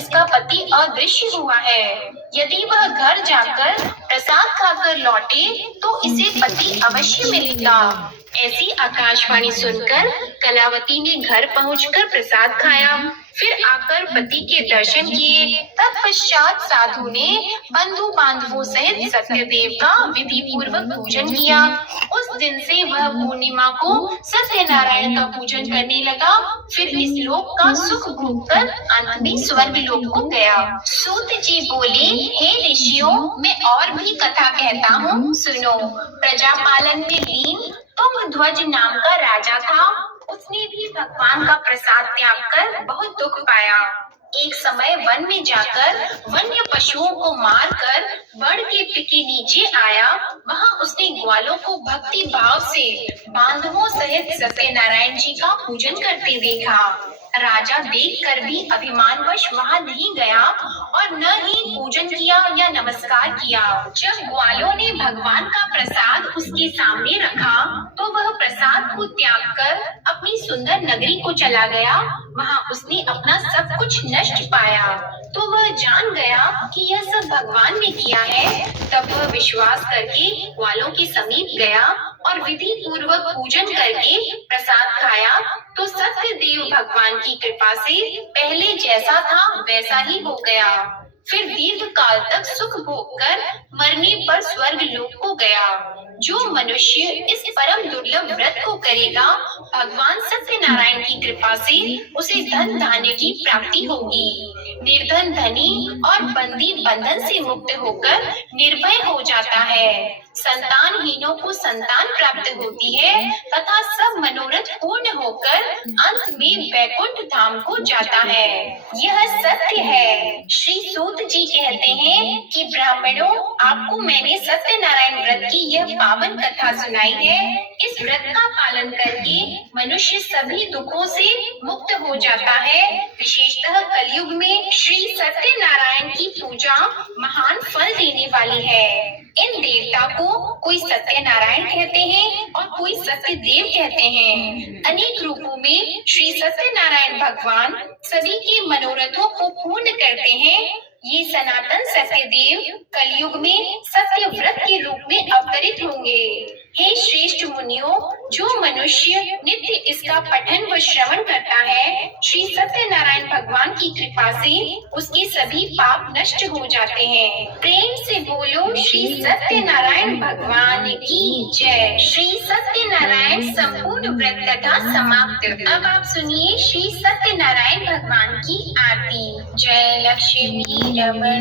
इसका पति अदृश्य हुआ है। यदि वह घर जाकर प्रसाद खाकर लौटे तो इसे पति अवश्य मिलेगा। ऐसी आकाशवाणी सुनकर कलावती ने घर पहुंचकर प्रसाद खाया, फिर आकर पति के दर्शन किए। तत्पश्चात साधु ने बंधु बांधवों सहित सत्यदेव का विधि पूर्वक पूजन किया। उस दिन से वह पूर्णिमा को सत्यनारायण का पूजन करने लगा। फिर इस लोक का सुख भोग कर अंत में स्वर्ग लोक को गया। सूत जी बोले, हे ऋषियों, मैं और भी कथा कहता हूँ, सुनो। प्रजा पालन में लीन तुंगध्वज नाम का राजा था। उसने भी भगवान का प्रसाद त्याग कर बहुत दुख पाया। एक समय वन में जाकर वन्य पशुओं को मारकर बड़ के के नीचे आया। वहां उसने ग्वालों को भक्ति भाव से बांधवों सहित सत्यनारायण जी का पूजन करते देखा। राजा देखकर भी अभिमानवश वहां नहीं गया और न ही पूजन किया या नमस्कार किया। जब ग्वालों ने भगवान का प्रसाद उसके सामने रखा तो वह प्रसाद को त्याग कर अपनी सुंदर नगरी को चला गया। वहां उसने अपना सब कुछ नष्ट पाया तो वह जान गया कि यह सब भगवान ने किया है। तब वह विश्वास करके ग्वालों के समीप गया और विधि पूर्वक पूजन करके प्रसाद खाया तो सत्य देव भगवान की कृपा से पहले जैसा था वैसा ही हो गया। फिर दीर्घ काल तक सुख भोग कर मरने पर स्वर्ग लोक को गया। जो मनुष्य इस परम दुर्लभ व्रत को करेगा, भगवान सत्यनारायण की कृपा से उसे धन धान्य की प्राप्ति होगी। निर्धन धनी और बंदी बंधन से मुक्त होकर निर्भय हो जाता है। संतानहीनों को संतान प्राप्त होती है तथा सब मनोरथ पूर्ण होकर अंत में वैकुंठ धाम को जाता है। यह सत्य है। श्री सूत जी कहते हैं कि ब्राह्मणों, आपको मैंने सत्यनारायण व्रत की यह पावन कथा सुनाई है। इस व्रत का पालन करके मनुष्य सभी दुखों से मुक्त हो जाता है। विशेषतः कलयुग में श्री सत्यनारायण की पूजा महान फल देने वाली है। इन देवता को कोई सत्यनारायण कहते हैं और कोई सत्यदेव कहते हैं। अनेक रूपों में श्री सत्यनारायण भगवान सभी के मनोरथों को पूर्ण करते हैं। ये सनातन सत्यदेव कलयुग में सत्य व्रत के रूप में अवतरित होंगे। हे श्रेष्ठ मुनियों, जो मनुष्य नित्य इसका पठन व श्रवण करता है, श्री सत्यनारायण भगवान की कृपा से उसके सभी पाप नष्ट हो जाते हैं। प्रेम से बोलो श्री सत्यनारायण भगवान की जय। श्री सत्यनारायण संपूर्ण व्रत कथा समाप्त। अब आप सुनिए श्री सत्यनारायण भगवान की आरती। जय लक्ष्मी रमण।